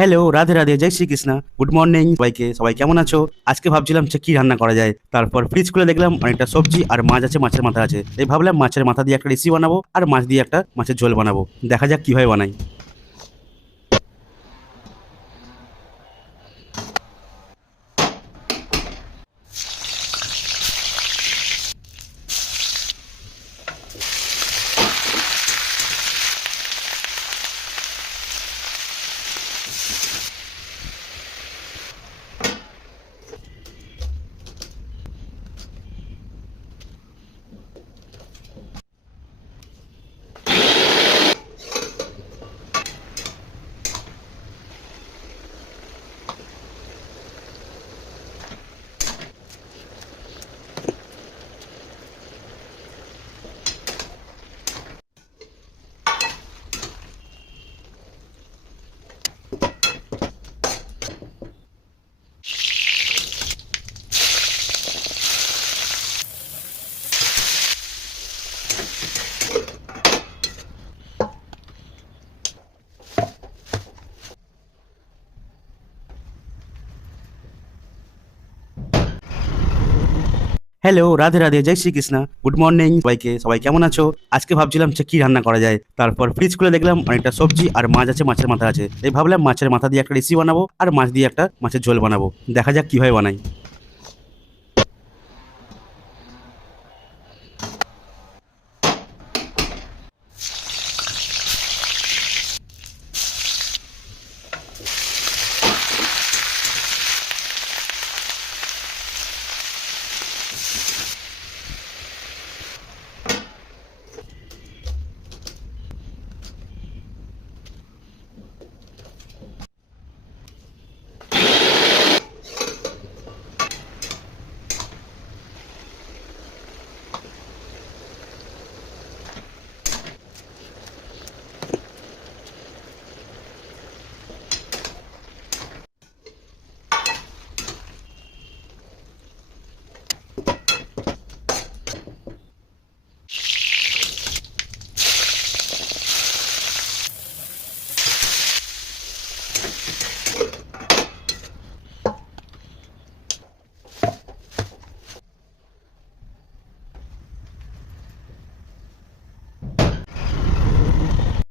হ্যালো, রাধে রাধে, জয় Shrikrishna. Good morning সবাইকে। সবাই কেমন আছো? আজকে ভাবছিলাম যে কি রান্না করা যায়। তারপর ফ্রিজ খুলে দেখলাম অনেকটা সবজি আর মাছ আছে, মাছের মাথা আছে। তাই ভাবলাম মাছের মাথা দিয়ে একটা রেসিপি বানাবো আর মাছ দিয়ে একটা মাছের ঝোল বানাবো। দেখা যাক কিভাবে বানাই। হ্যালো, রাধে রাধে, জয় শ্রীকৃষ্ণ। গুড মর্নিং সবাইকে। সবাই কেমন আছো? আজকে ভাবছিলাম যে কি রান্না করা যায়। তারপর ফ্রিজ খুলে দেখলাম অনেকটা সবজি আর মাছ আছে, মাছের মাথা আছে। তাই ভাবলাম মাছের মাথা দিয়ে একটা রেসিপি বানাবো আর মাছ দিয়ে একটা মাছের ঝোল বানাবো। দেখা যাক কিভাবে বানাই।